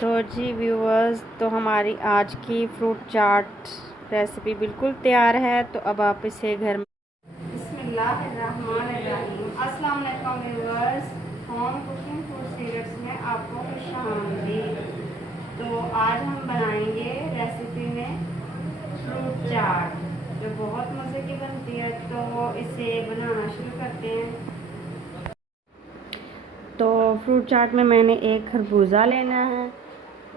तो जी व्यूअर्स, तो हमारी आज की फ्रूट चाट रेसिपी बिल्कुल तैयार है। तो अब आप इसे घर में बिस्मिल्लाहिर्रहमानिर्रहीम। अस्सलाम वालेकुम viewers, home cooking food serials में आपको खुशामदीद। तो आज हम बनाएंगे रेसिपी में फ्रूट चाट, जो बहुत मज़े की बनती है। तो इसे बनाना शुरू करते हैं। तो फ्रूट चाट में मैंने एक खरबूजा लेना है,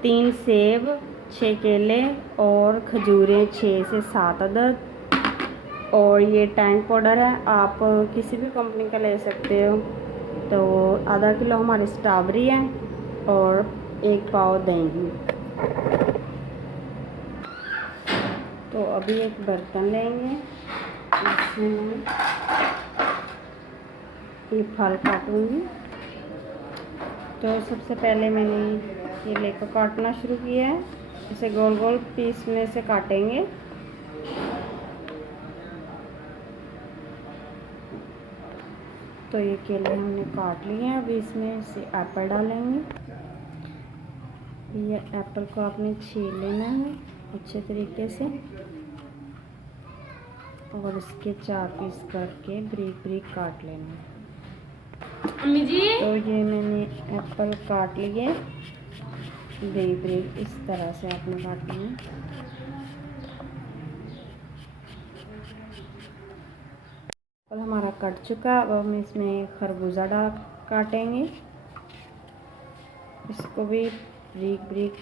3 सेब, 6 केले और खजूरें 6 से 7 अदद। और ये टैंग पाउडर है, आप किसी भी कंपनी का ले सकते हो। तो आधा किलो हमारी स्ट्रॉबेरी है और 1 पाव दही। तो अभी एक बर्तन लेंगे, इसमें ये फल काटूंगी। तो सबसे पहले मैंने ये लेकर काटना शुरू किया है। इसे गोल गोल पीस में से काटेंगे। तो ये केले हमने काट लिए हैं। अभी इसमें से एप्पल डालेंगे। ये एप्पल को आपने छील लेना है अच्छे तरीके से और इसके 4 पीस करके ब्रीक ब्रीक काट लेना है। अम्मी जी, तो ये मैंने एप्पल काट लिए ब्रीक ब्रीक, इस तरह से आपने काटना है। एप्पल हमारा कट चुका। अब हम इसमें खरबूजा काटेंगे। इसको भी ब्रीक ब्रीक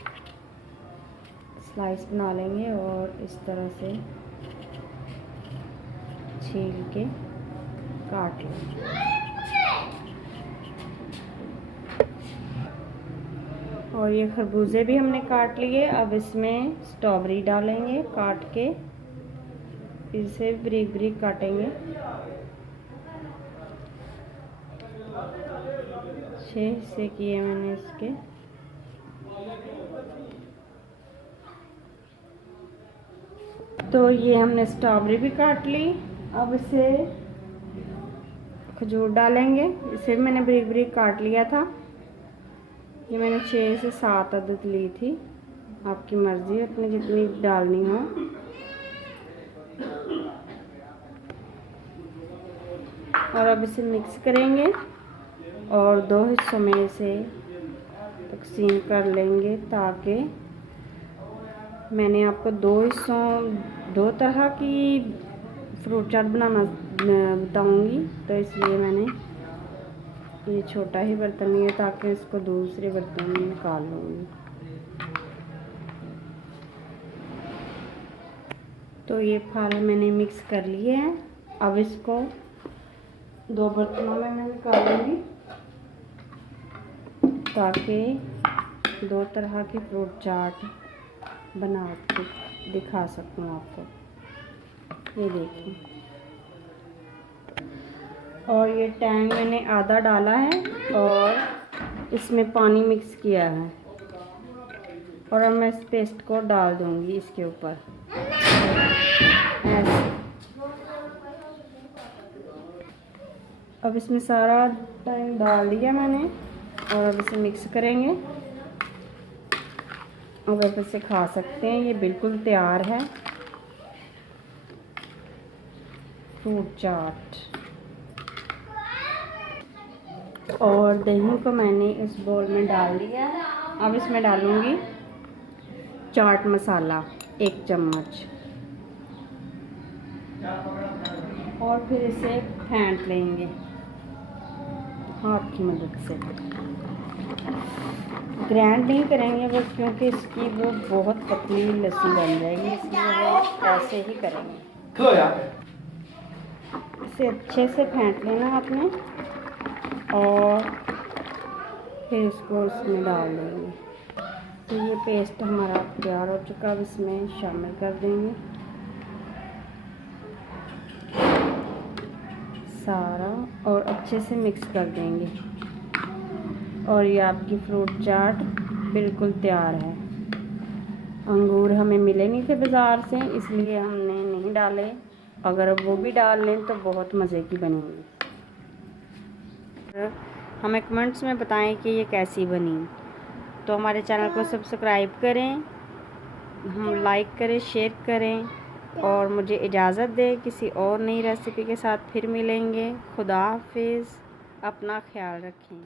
स्लाइस बना लेंगे और इस तरह से छील के काट लेंगे। और ये खरबूजे भी हमने काट लिए। अब इसमें स्ट्रॉबेरी डालेंगे काट के, इसे ब्रीक ब्रीक काटेंगे। 6 से किए मैंने इसके। तो ये हमने स्ट्रॉबेरी भी काट ली। अब इसे खजूर डालेंगे, इसे भी मैंने ब्रीक ब्रीक काट लिया था। ये मैंने 6 से 7 अदद ली थी, आपकी मर्ज़ी अपनी जितनी डालनी हो। और अब इसे मिक्स करेंगे और 2 हिस्सों में इसे तकसीम कर लेंगे, ताकि मैंने आपको 2 तरह की फ्रूट चाट बनाना बताऊंगी। तो इसलिए मैंने ये छोटा ही बर्तन लिया ताकि इसको दूसरे बर्तन में निकाल लूँगी। तो ये फल मैंने मिक्स कर लिए हैं। अब इसको 2 बर्तनों में मैं निकालूंगी ताकि 2 तरह की फ्रूट चाट बना के दिखा सकूँ आपको। ये देखिए। और ये टैंग मैंने आधा डाला है और इसमें पानी मिक्स किया है। और अब मैं इस पेस्ट को डाल दूंगी इसके ऊपर ऐसे। अब इसमें सारा टैंग डाल दिया मैंने और अब इसे मिक्स करेंगे। अब आप इसे खा सकते हैं, ये बिल्कुल तैयार है फ्रूट चाट। और दही को मैंने इस बोल में डाल दिया है। अब इसमें डालूंगी चाट मसाला 1 चम्मच और फिर इसे फेंट लेंगे हाथ की मदद से। ग्राइंड नहीं करेंगे बस, क्योंकि इसकी वो बहुत पतली लस्सी बन जाएगी, इसलिए वो ऐसे ही करेंगे। इसे अच्छे से फेंट लेना आपने और फिर इसको इसमें डाल देंगे। तो ये पेस्ट हमारा तैयार हो चुका। अब इसमें शामिल कर देंगे सारा और अच्छे से मिक्स कर देंगे। और ये आपकी फ्रूट चाट बिल्कुल तैयार है। अंगूर हमें मिले नहीं थे बाज़ार से, इसलिए हमने नहीं डाले। अगर वो भी डाल लें तो बहुत मज़े की बनेंगी। हमें कमेंट्स में बताएं कि ये कैसी बनी। तो हमारे चैनल को सब्सक्राइब करें, हम लाइक करें, शेयर करें और मुझे इजाज़त दें। किसी और नई रेसिपी के साथ फिर मिलेंगे। खुदा हाफिज़, अपना ख्याल रखें।